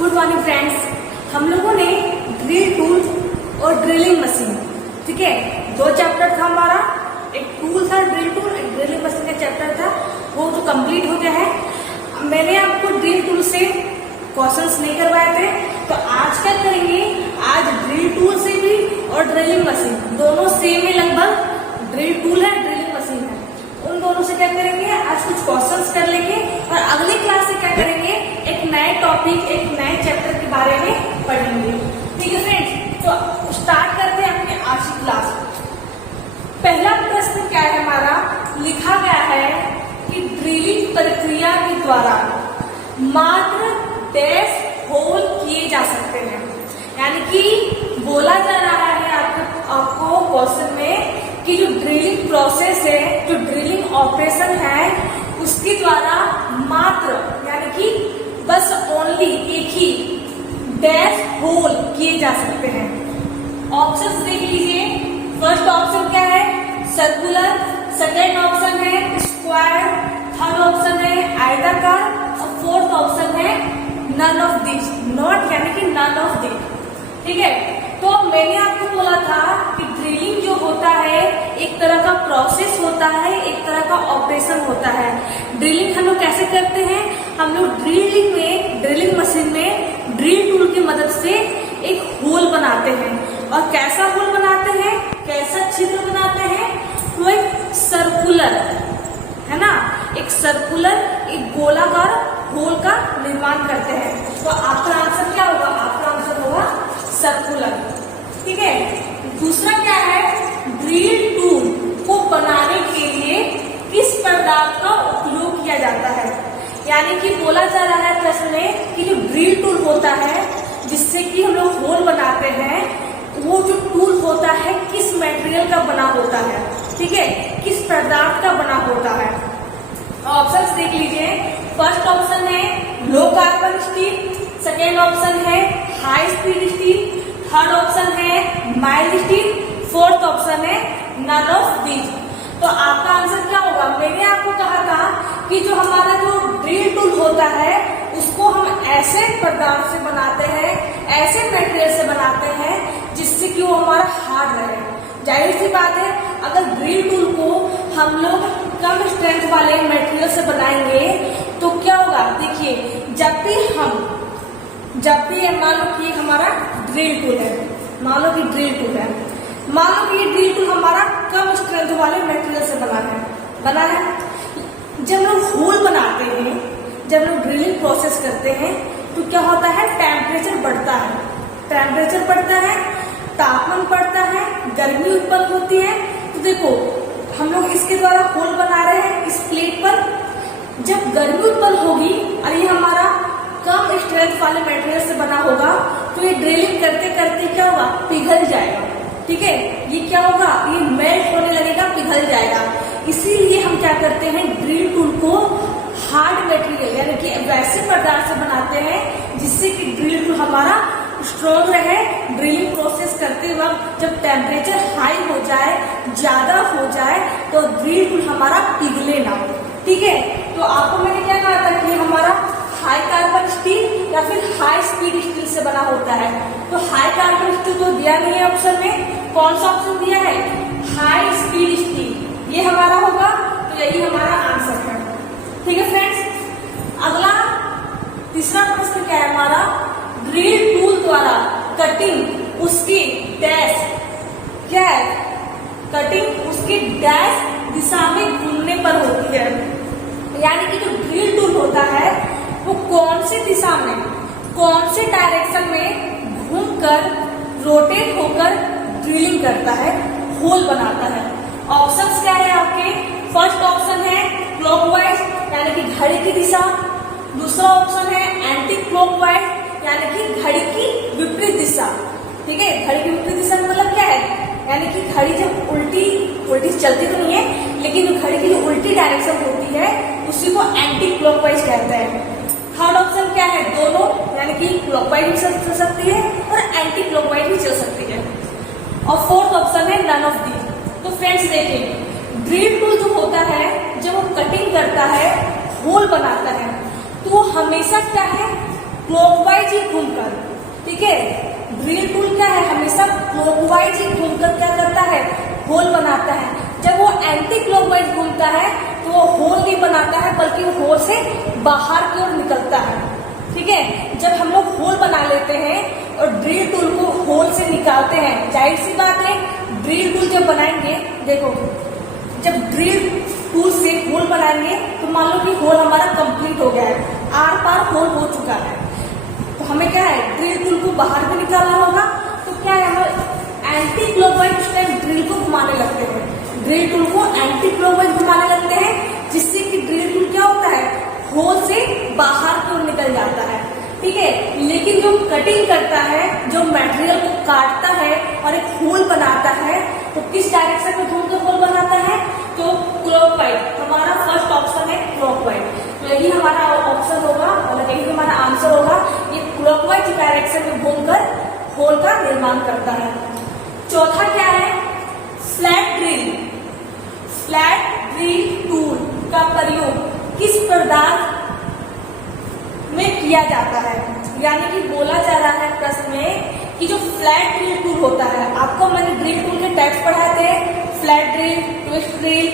Good morning friends. हम लोगों ने ड्रिल टूल और ड्रिलिंग मशीन, ठीक है, दो चैप्टर था हमारा। एक टूल था ड्रिल टूल, एक ड्रिलिंग मशीन का चैप्टर था, वो तो कंप्लीट हो गया है। मैंने आपको ड्रिल टूल से क्वेश्चंस नहीं करवाए थे, तो आज क्या करेंगे, आज ड्रिल टूल से भी और ड्रिलिंग मशीन दोनों सेम है, लगभग ड्रिल टूल है ड्रिलिंग मशीन है, उन दोनों से क्या करेंगे, आज कुछ क्वेश्चंस कर लेंगे और अगली क्लास से क्या करेंगे, एक नए टॉपिक, एक नए चैप्टर के बारे में पढ़ेंगे। ठीक है फ्रेंड्स, तो स्टार्ट करते हैं अपने आज की क्लास। पहला प्रश्न क्या है हमारा, लिखा गया है कि ड्रिलिंग प्रक्रिया के द्वारा मात्र डैश होल किए जा सकते हैं। यानी कि बोला जा रहा है आपको क्वेश्चन में कि जो ड्रिलिंग प्रोसेस है, जो ड्रिलिंग ऑपरेशन है, उसके द्वारा मात्र यानी कि बस ओनली एक ही डैश होल किए जा सकते हैं। ऑप्शंस देख लीजिए। फर्स्ट ऑप्शन क्या है, सर्कुलर, सेकेंड ऑप्शन है स्क्वायर, थर्ड ऑप्शन है आयताकार और फोर्थ ऑप्शन है नन ऑफ दिस, नॉट यानी कि नन ऑफ दिस। ठीक है, तो मैंने आपको बोला था कि ड्रिलिंग जो होता है एक तरह का प्रोसेस होता है, एक तरह का ऑपरेशन होता है। ड्रिलिंग हम लोग कैसे करते हैं, हम लोग ड्रिलिंग मशीन में ड्रिल टूल की मदद से एक होल बनाते हैं। और कैसा होल बनाते हैं, कैसा छिद्र बनाते हैं, तो एक सर्कुलर है ना, एक सर्कुलर, एक गोलाकार होल का निर्माण करते हैं। तो आपका आंसर क्या होगा, आपका आंसर होगा सर्कुलर। ठीक है, दूसरा क्या है, ड्रिल टूल को बनाने के लिए किस पदार्थ का उपयोग किया जाता है। यानी कि बोला जा रहा है प्रश्न में कि जो ड्रिल टूल होता है जिससे कि हम लोग होल बनाते हैं, वो जो टूल होता है किस मटेरियल का बना होता है, ठीक है, किस पदार्थ का बना होता है। ऑप्शंस देख लीजिए। फर्स्ट ऑप्शन है low carbon steel, second option है high speed steel, third option है माइल्ड स्टील, फोर्थ ऑप्शन है नन ऑफ दीज। तो आपका आंसर क्या होगा, मैंने आपको कहा था कि जो हमारा जो ड्रिल टूल होता है उसको हम ऐसे पदार्थ से बनाते हैं, ऐसे मटेरियल से बनाते हैं जिससे कि वो हमारा हार्ड रहे। जाहिर सी बात है, अगर ड्रिल टूल को हम लोग कम स्ट्रेंथ वाले मटेरियल से बनाएंगे तो क्या होगा, देखिए जब भी मान लो कि हमारा ड्रिल टूल है, मान लो कि ड्रिल टूल है, मान लो कि ये ड्रिल टूल हमारा कम स्ट्रेंथ वाले मटेरियल से बना है। जब लोग होल बनाते हैं, जब लोग ड्रिलिंग प्रोसेस करते हैं तो क्या होता है, टेम्परेचर बढ़ता है, टेम्परेचर बढ़ता है, तापमान बढ़ता है, गर्मी उत्पन्न होती है। तो देखो हम लोग इसके द्वारा होल बना रहे हैं इस प्लेट पर, जब गर्मी उत्पन्न होगी और ये हमारा कम स्ट्रेंथ वाले मटेरियल से बना होगा तो ये ड्रिलिंग करते करते क्या होगा, पिघल जाएगा। ठीक है, ये क्या होगा, ये मेल्ट होने लगेगा, पिघल जाएगा। इसीलिए हम क्या करते हैं, ड्रिल टूल को हार्ड मटेरियल यानी कि वैसे पदार्थ से बनाते हैं जिससे कि ड्रिल टूल हमारा स्ट्रॉन्ग रहे। ड्रिलिंग प्रोसेस करते वक्त जब टेम्परेचर हाई हो जाए, ज्यादा हो जाए, तो ड्रिल टूल हमारा पिघले ना। ठीक है, तो आपको मैंने क्या कहा था कि हमारा हाई कार्बन स्टील या फिर हाई स्पीड स्टील से बना होता है। तो हाई कार्बन स्टील तो दिया नहीं है ऑप्शन में, कौन सा ऑप्शन दिया है, हाई स्पीड स्टील, ये हमारा होगा। तो यही हमारा आंसर है। ठीक है फ्रेंड्स, अगला तीसरा प्रश्न क्या है हमारा, ड्रिल टूल द्वारा कटिंग उसकी डैश क्या है, कटिंग उसकी डैश दिशा में घूमने पर होती है। यानी कि जो ड्रिल टूल होता है वो कौन सी दिशा में, कौन से डायरेक्शन में घूमकर, रोटेट होकर ड्रिलिंग करता है, होल बनाता है। ऑप्शंस क्या है आपके, फर्स्ट ऑप्शन है क्लॉकवाइज यानी कि घड़ी की दिशा, दूसरा ऑप्शन है एंटी क्लॉकवाइज यानी कि घड़ी की विपरीत दिशा। ठीक है, घड़ी की विपरीत दिशा मतलब क्या है, यानी कि घड़ी जब उल्टी चलती तो नहीं है, लेकिन घड़ी की जो उल्टी डायरेक्शन होती है उसी को एंटी क्लॉकवाइज कहते हैं। थर्ड ऑप्शन क्या है, दोनों यानी कि क्लॉकवाइज भी चल सकती है और एंटी क्लॉकवाइज भी चल सकती है। और फोर्थ ऑप्शन है नन ऑफ दी। तो फ्रेंड्स देखिए, ड्रिल टूल जो होता है जब वो कटिंग करता है, होल बनाता है, तो वो हमेशा क्या है, क्लॉकवाइज ही घूमकर, ठीक है। ड्रिल टूल क्या है, हमेशा क्लॉकवाइज ही घूमकर क्या करता है, होल बनाता है। जब वो एंटी क्लॉकवाइज घूमता है तो वो होल नहीं बनाता है, बल्कि वो होल से बाहर की ओर निकलता है, ठीक है। जब हम लोग होल बना लेते हैं और ड्रिल टूल को होल से निकालते हैं, जाहिर सी बात है ड्रिल टूल जब बनाएंगे, देखो जब ड्रिल टूल से होल बनाएंगे तो मान लो कि होल हमारा कंप्लीट हो गया है, आर पार होल हो चुका है, तो हमें क्या है, ड्रिल टूल को बाहर भी निकालना होगा। तो क्या है, हम एंटी क्लॉकवाइज उस टाइम ड्रिल को घुमाने लगते हैं, ड्रिल टूल को एंटी क्लॉकवाइज घुमाने लगते हैं, जिससे कि ड्रिल टूल क्या होता है, होल से बाहर की ओर निकल जाता है, ठीक है। लेकिन जो कटिंग करता है, जो मटेरियल को काटता है और एक होल बनाता है, तो किस डायरेक्शन में घूमकर होल बनाता है, तो क्लॉकवाइज। हमारा फर्स्ट ऑप्शन है क्लॉकवाइज, तो यही हमारा ऑप्शन होगा और यही हमारा आंसर होगा, ये क्लॉकवाइज डायरेक्शन में घूमकर होल का निर्माण करता है। चौथा क्या है, flat drill. Flat drill tool का प्रयोग किस पदार्थ में किया जाता है, यानी कि बोला जा रहा है प्रश्न में कि जो फ्लैट ड्रिल टूल होता है, आपको मैंने ड्रिल टूल के टाइप्स पढ़ाए थे, फ्लैट ड्रिल, ट्विस्ट ड्रिल,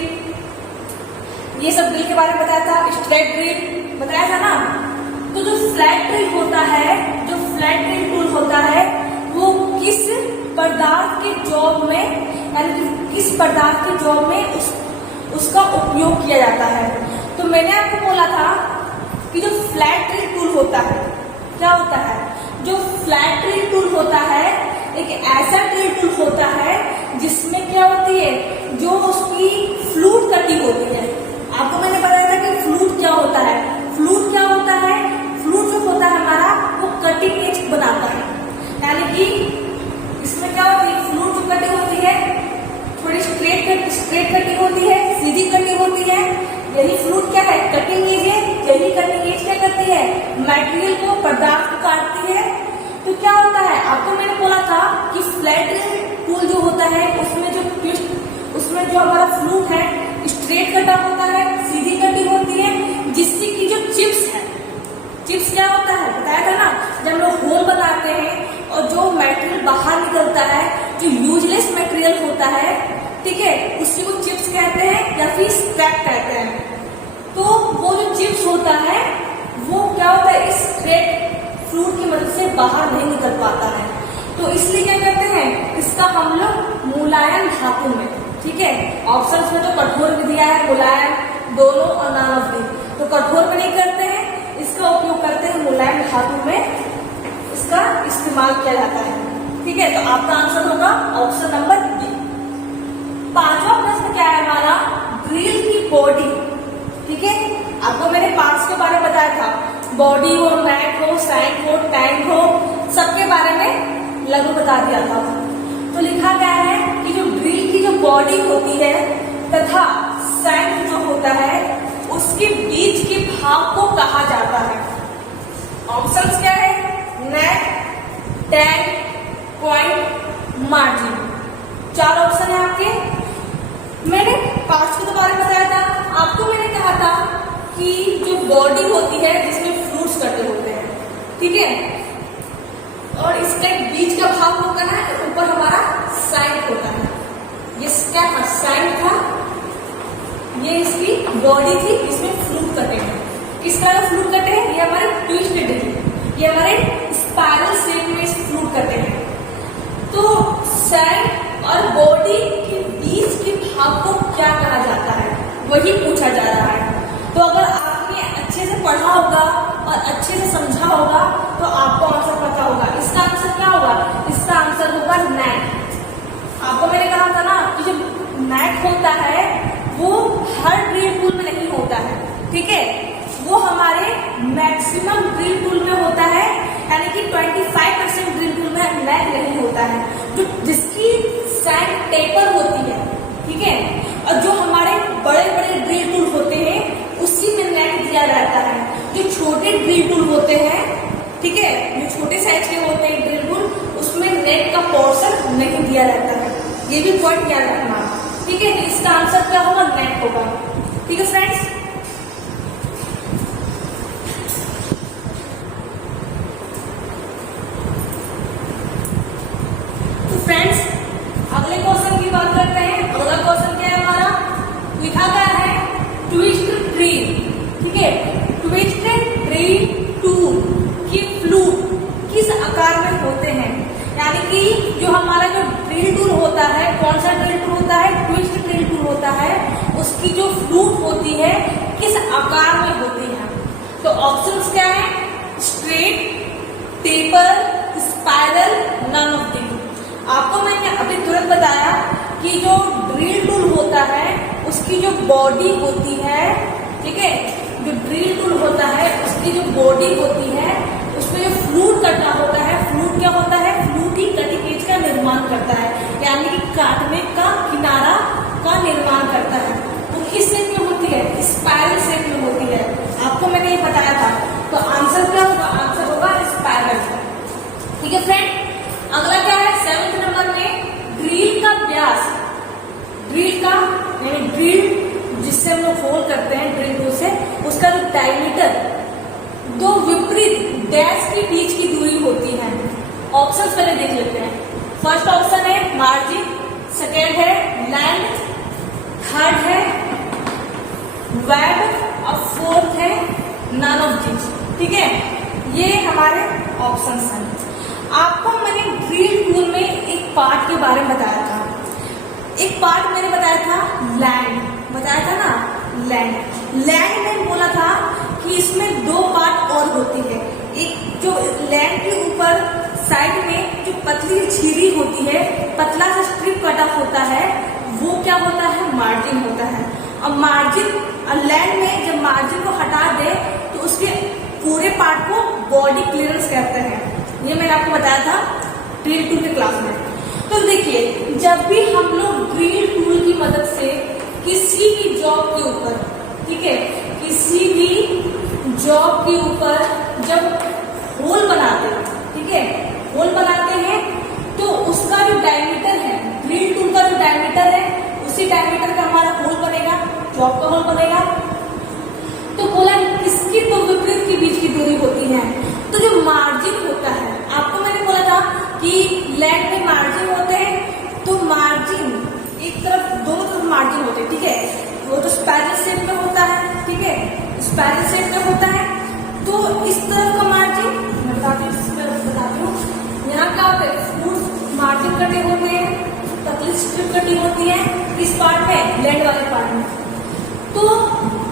ये सब ड्रिल के बारे में बताया था, स्ट्रेट ड्रिल बताया था ना। तो जो फ्लैट ड्रिल होता है, जो फ्लैट ड्रिल टूल होता है, वो किस पदार्थ के जॉब में, यानी कि किस पदार्थ के जॉब में उसका उपयोग किया जाता है। तो मैंने आपको बोला था कि जो फ्लैट ड्रिल टूल होता है, क्या होता है, जो फ्लैट ड्रिल टूल होता है एक ऐसा ड्रिल टूल होता है जिसमें क्या होती है, जो उसकी फ्लूट कटिंग होती है। आपको मैंने बताया था कि फ्लूट क्या होता है, फ्लूट क्या होता है, फ्लूट जो होता है हमारा वो कटिंग एज बनाता है, यानी कि इसमें क्या होती है, फ्लूट जो कटिंग होती है थोड़ी स्ट्रेट कटिंग होती है, सीधी कटिंग होती है, यही फ्लूट क्या है, कटिंग एज है। यही कटिंग एज क्या करती है, मटेरियल को, पदार्थ को काटती है। तो क्या होता है, आपको मैंने बोला था कि फ्लैट ड्रिल टूल जो होता है उसमें जो ट्विस्ट, उसमें जो हमारा फ्लूट है स्ट्रेट कटा होता है, सीधी कटिंग होती है, जिससे कि जो चिप्स है, चिप्स क्या होता है बताया था ना, जब हम लोग होल बनाते हैं और जो मटेरियल बाहर निकलता है, जो यूजलेस मटेरियल होता है, ठीक है, उसी को चिप्स कहते हैं या फिर स्क्रैप कहते हैं। तो वो जो चिप्स होता है वो क्या होता है, इस स्ट्रेट फ्लूट की मदद से बाहर नहीं निकल पाता है, तो इसलिए क्या करते हैं, इसका हम लोग मुलायम धातु में, ठीक है, ऑप्शंस में तो कठोर भी दिया है, मुलायम, दोनों और नानव भी, तो कठोर में नहीं करते हैं, इसका उपयोग करते हैं मुलायम धातु में, इसका इस्तेमाल किया जाता है, ठीक है। तो आपका आंसर होगा ऑप्शन नंबर बी। पांचवा प्रश्न क्या है हमारा, ड्रिल की बॉडी, ठीक है। आपको मैंने पार्ट्स के बारे में बताया था, बॉडी हो, नेक हो, सैंक हो, टैंक हो, सबके बारे में लगभग बता दिया था। तो लिखा गया है कि जो ड्रिल की जो बॉडी होती है तथा सैंक जो होता है उसके बीच के भाग को कहा जाता है। ऑप्शंस क्या है, नेक, टैंक, पॉइंट, मार्जिन, चार ऑप्शन है आपके। मैंने पार्ट्स के बारे में बताया था, आपको मैंने कहा था कि जो बॉडी होती है जिसमें फ्लूट्स कटे होते हैं, ठीक है, और इसके बीच का भाग होता है, ऊपर हमारा सैंक होता है, ये क्या सैंक था, ये इसकी बॉडी थी, इसमें फ्लूट कटे हैं। किस तरह का फ्लूट कटे हैं, ये हमारे ट्विस्टेड है, ये हमारे स्पाइरल शेप में फ्लूट कटे हैं। तो सैंक और बॉडी के बीच के भाग को क्या कहा जाता है, वही पूछा जा रहा है। तो अगर आपने अच्छे से पढ़ा होगा और अच्छे से समझा होगा तो आपको आंसर पता होगा। इसका आंसर क्या होगा, इसका आंसर होगा नेक। आपको मैंने कहा था ना कि जो नेक होता है वो हर ड्रिल टूल में नहीं होता है, ठीक है, वो हमारे मैक्सिमम ड्रिल टूल में होता है, यानी कि 25% ड्रिल टूल में नेक नहीं होता है, जो जिसकी सैंक टेपर होती है, ठीक है, और जो हमारे बड़े बड़े ड्रिल टूल होते हैं उसी में नेक दिया रहता है। जो छोटे ड्रिल टूल होते हैं, ठीक है, जो छोटे साइज के होते हैं ड्रिल टूल, उसमें नेक का पोर्शन नहीं दिया रहता है, ये भी पॉइंट याद रखना, ठीक है। इसका आंसर क्या होगा, नेक होगा, ठीक है फ्रेंड्स। जो हमारा जो ड्रिल टूल होता है, कौन सा ड्रिल टूल होता है, ट्विस्ट ड्रिल टूल होता है, उसकी जो फ्लूट होती है किस आकार में होती है। तो ऑप्शंस क्या है, straight, taper, spiral, none of these. आपको मैंने अभी तुरंत बताया कि जो ड्रिल टूल होता है उसकी जो बॉडी होती है, ठीक है, जो ड्रिल टूल होता है उसकी जो बॉडी होती है उसमें जो फ्लूट कटा होता है, फ्लूट क्या होता है, फ्लूट ही कटिंग एज का निर्माण करता है, यानी कि काटने का किनारा का निर्माण करता है। वो किस शेप में होती है, स्पाइरल शेप में होती है। आपको मैंने ये बताया था। तो आंसर क्या होगा, आंसर होगा स्पाइरल। ठीक है फ्रेंड, अगला क्या है 7th नंबर में ड्रिल का व्यास, ड्रिल का यानी ड्रिल जिससे हम लोग होल करते हैं ड्रिल टूल से, उसका जो डायमीटर दो विपरीत डैश के बीच की दूरी होती है। ऑप्शंस पहले देख लेते हैं। फर्स्ट ऑप्शन है मार्जिन, सेकेंड है लेंथ, थर्ड है वेब और फोर्थ है नन ऑफ दीज। ठीक है, ये हमारे ऑप्शंस हैं। आपको मैंने ड्रिल टूल में एक पार्ट के बारे में बताया था, एक पार्ट मैंने बताया था लैंड, बताया था ना लैंड। लैंड में बोला था कि इसमें दो पार्ट और होती है। एक जो लैंड के ऊपर साइड में जो पतली छीरी होती है, पतला सा स्ट्रिप कटा होता है, वो क्या होता है, मार्जिन होता है। और मार्जिन लैंड में जब मार्जिन को हटा दे तो उसके पूरे पार्ट को बॉडी क्लियरेंस कहते हैं। ये मैंने आपको बताया था ड्रिल टूल के क्लास में। तो देखिए, जब भी हम लोग ड्रिल टूल की मदद से किसी भी जॉब के ऊपर, ठीक है, किसी भी जॉब के ऊपर जब होल बनाते हैं, ठीक है, होल बनाते हैं तो उसका जो डायमीटर है, ड्रिल टूल का जो डायमीटर है, उसी डायमीटर का हमारा होल बनेगा, जॉब का होल बनेगा। तो बोला किसकी दो विपरीत के बीच की दूरी होती है। तो जो मार्जिन होता है, आपको मैंने बोला था कि लैंड में मार्जिन होते हैं, तो मार्जिन एक तरफ, दोनों तरफ मार्जिन होते हैं, ठीक है, वो तो स्पाइरल शेप में होता है, ठीक है, स्पाइरल शेप में होता है। तो इस तरफ का मार्जिन मैं बताती हूँ, यहाँ क्या होता है, स्मूथ मार्जिन कटे होते हैं, पतली स्ट्रिप कटी होती है इस पार्ट में, लैंड वाले पार्ट में। तो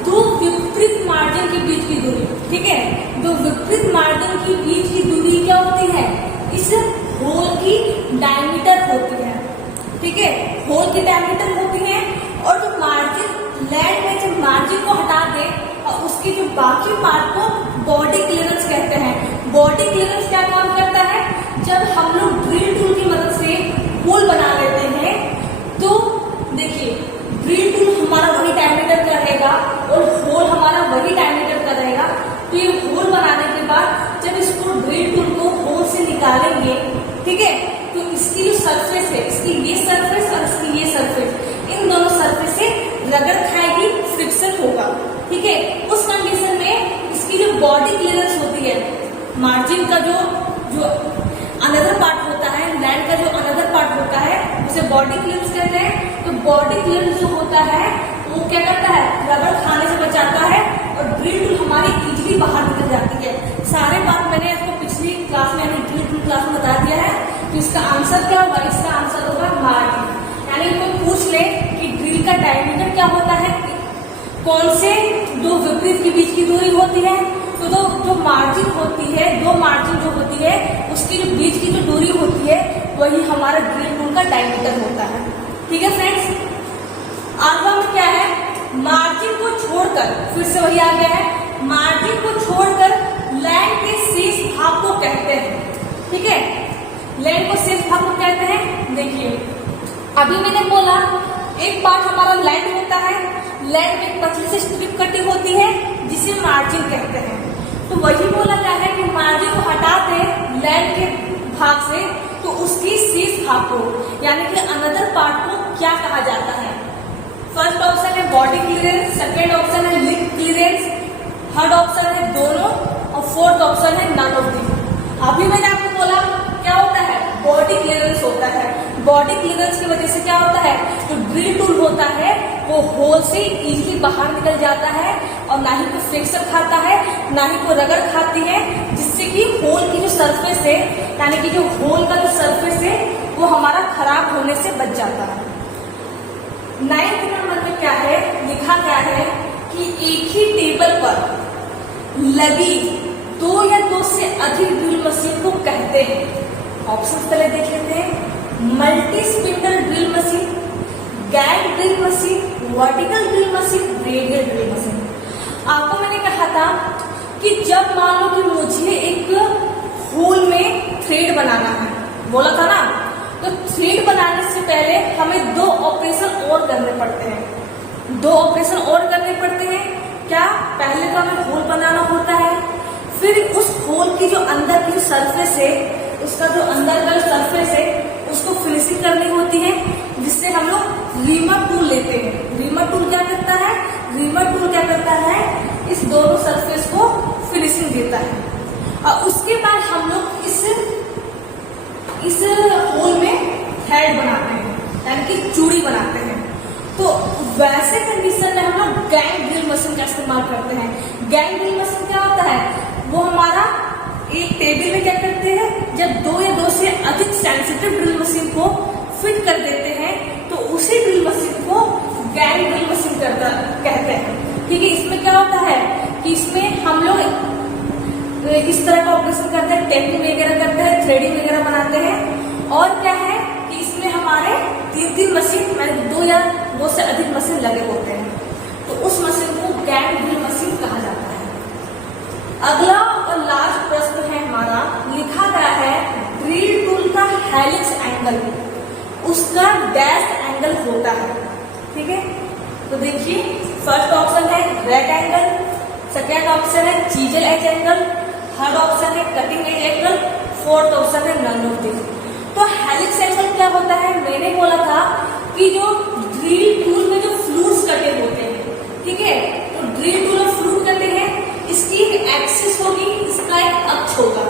दो विपरीत मार्जिन के बीच की दूरी, ठीक है, दो विपरीत मार्जिन के बीच की दूरी क्या होती है, इस होल की डायमीटर होती है, ठीक है, होल की डायमीटर होती है। और जो मार्जिन लैंड में जब मार्जिन को हटा दे और उसकी जो बाकी पार्ट को बॉडी क्लियरेंस कहते हैं। बॉडी क्लियरेंस क्या काम करता है, जब हम लोग ड्रिल टूल की मदद से होल बना लेते हैं तो देखिए ड्रिल टूल हमारा वही डायमीटर का रहेगा और होल हमारा वही डायमीटर का रहेगा। तो ये होल बनाने के बाद जब इसको ड्रिल टूल को होल से निकालेंगे, ठीक है, तो इसकी जो सरफेस है, इसकी ये सरफेस और इसकी ये सरफेस, इन दोनों सरफेस से रगड़ खाएगी, फ्रिक्शन होगा, ठीक है। उस कंडीशन में इसकी जो बॉडी क्लियरेंस होती है, मार्जिन का जो अनदर पार्ट होता है, लैंड का जो अनदर पार्ट होता है, उसे बॉडी क्लियरेंस कहते हैं। तो बॉडी क्लियरेंस जो होता है वो क्या करता है, रगड़ खाने से बचाता है और ड्रिल टूल हमारी इजीली बाहर निकल जाती है। सारे बात मैंने आपको पिछली क्लास में यानी ड्रिल टूल क्लास में बता दिया है। तो इसका आंसर क्या होगा, इसका आंसर होगा मार्जिन। यानी कोई पूछ ले कि ड्रिल का डायमीटर क्या होता है, कौन से दो विपरीत के बीच की दूरी होती है, तो जो मार्जिन होती है, दो मार्जिन जो होती है उसकी जो बीच की जो दूरी होती है वही हमारा ड्रिल टूल का डायमीटर होता है। ठीक है फ्रेंड्स, आगे में क्या है, मार्जिन को छोड़कर, फिर से वही आ गया है, मार्जिन को छोड़कर लैंड के शेष भाग को कहते हैं। ठीक है, लैंड को शेष भाग को कहते हैं। देखिए अभी मैंने बोला एक पार्ट हमारा लैंड होता है, लैंड में पतली से स्ट्रिप कटी होती है जिसे मार्जिन कहते हैं। तो वही बोला गया है कि मार्जिन को हटा दे लैंड के भाग से तो उसकी शेष भाग को यानी कि अनदर पार्ट को क्या कहा जाता है। फर्स्ट ऑप्शन है बॉडी क्लियरेंस, सेकेंड ऑप्शन है लिंक क्लियरेंस, थर्ड ऑप्शन है दोनों और फोर्थ ऑप्शन है नन ऑफ दीज। अभी मैंने आपको बोला क्या होता है, बॉडी क्लियरेंस होता है। बॉडी क्लियरेंस की वजह से क्या होता है, जो ड्रिल टूल होता है वो होल से इजीली बाहर निकल जाता है और ना ही कोई फ्रिक्शन खाता है, ना ही कोई रगड़ खाती है, जिससे कि होल की जो सरफेस है यानी कि जो होल का जो सरफेस है वो हमारा खराब होने से बच जाता है। 9th नंबर में क्या है, लिखा क्या है कि एक ही टेबल पर लगी 2 या 2 से अधिक ड्रिल मशीन को कहते हैं। ऑप्शन पहले देख लेते हैं। Multi spindle drill machine, gang drill machine, vertical drill machine, radial drill machine. आपको मैंने कहा था कि जब मान लो कि मुझे एक होल में थ्रेड बनाना है, बोला था ना, तो थ्रेड बनाने से पहले हमें 2 ऑपरेशन और करने पड़ते हैं। 2 ऑपरेशन और करने पड़ते हैं। क्या? पहले तो हमें होल बनाना होता है, फिर उस होल की जो अंदर की सरफेस है, उसका जो अंदर का सरफेस है उसको फिनिशिंग करनी होती है, जिससे हम लोग रीमर टूल लेते हैं। रीमर टूल क्या करता है? रीमर टूल क्या करता है? इस दोनों सरफेस को फिनिशिंग देता है और उसके बाद हम लोग इस होल में हेड बनाते हैं, यानी कि चूड़ी बनाते हैं। तो वैसे कंडीशन में हम लोग गैंग ड्रिल मशीन का इस्तेमाल करते हैं। गैंग ड्रिल मशीन क्या होता है? वो हमारा एक टेबल में क्या करते हैं, जब 2 या 2 से अधिक सेंसिटिव ड्रिल मशीन को फिट कर देते हैं तो उसी ड्रिल मशीन को गैंग ड्रिल मशीन कहते हैं। ठीक है, इसमें क्या होता है कि इसमें हम लोग इस तरह का ऑपरेशन करते हैं, टेपिंग वगैरह करते हैं, थ्रेडिंग वगैरह बनाते हैं। और क्या है कि इसमें हमारे 3 मशीन, मैंने 2 या 2 से अधिक मशीन लगे होते हैं, तो उस मशीन को गैंग ड्रिल मशीन कहा जाता है। अगला और लास्ट प्रश्न है हमारा, लिखा गया है ड्रिल टूल का हेलिक्स एंगल उसका डैश एंगल होता है। ठीक है, तो देखिए फर्स्ट ऑप्शन है रेट एंगल, सेकेंड ऑप्शन है chisel edge angle, third option है cutting edge angle, fourth option है नन ऑफ दिस। तो हेलिक्स एंगल क्या होता है? मैंने बोला था कि जो ड्रिल टूल में जो फ्लूइड्स कटे होते हैं, ठीक है, तो ड्रिल टूल में फ्लूइड कटे हैं, इसकी एक एक्सिस होगी, इसका एक अक्ष होगा।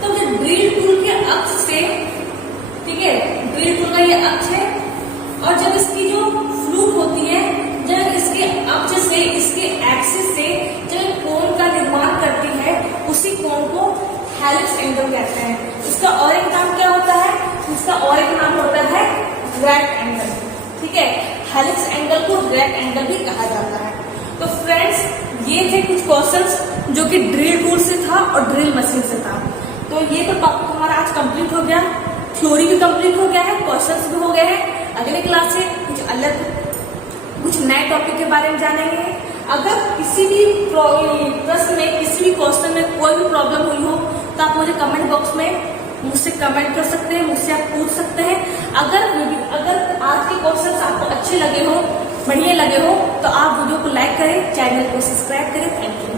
तो जो ड्रिल टूल के अक्ष से, ठीक है, ड्रिल टूल का ये अक्ष है और जब इसकी जो फ्लूइड होती है, जब इसके अक्ष से, इसके एक्सिस से जब कोण का निर्माण करती है, उसी कोण को हेलिक्स एंगल कहते हैं। इसका और एक नाम क्या होता है? इसका और एक नाम होता है रैट एंगल। ठीक है, हेलिक्स एंगल को रैट एंगल भी कहा जाता है। तो फ्रेंड्स, ये थे कुछ क्वेश्चंस जो कि ड्रिल टूल से था और ड्रिल मशीन से था। तो ये तो टॉपिक हमारा आज कंप्लीट हो गया, थ्योरी भी कंप्लीट हो गया है, क्वेश्चंस भी हो गए हैं। अगले क्लास से कुछ अलग, कुछ नए टॉपिक के बारे में जानेंगे। अगर किसी भी प्रश्न में, किसी भी क्वेश्चन में कोई भी प्रॉब्लम हुई हो तो आप मुझे कमेंट बॉक्स में मुझसे कमेंट कर सकते हैं, मुझसे आप पूछ सकते हैं। अगर आज के क्वेश्चंस आपको अच्छे लगे हो, बढ़िया लगे हो, तो आप वीडियो को लाइक करें, चैनल को सब्सक्राइब करें। Thank you.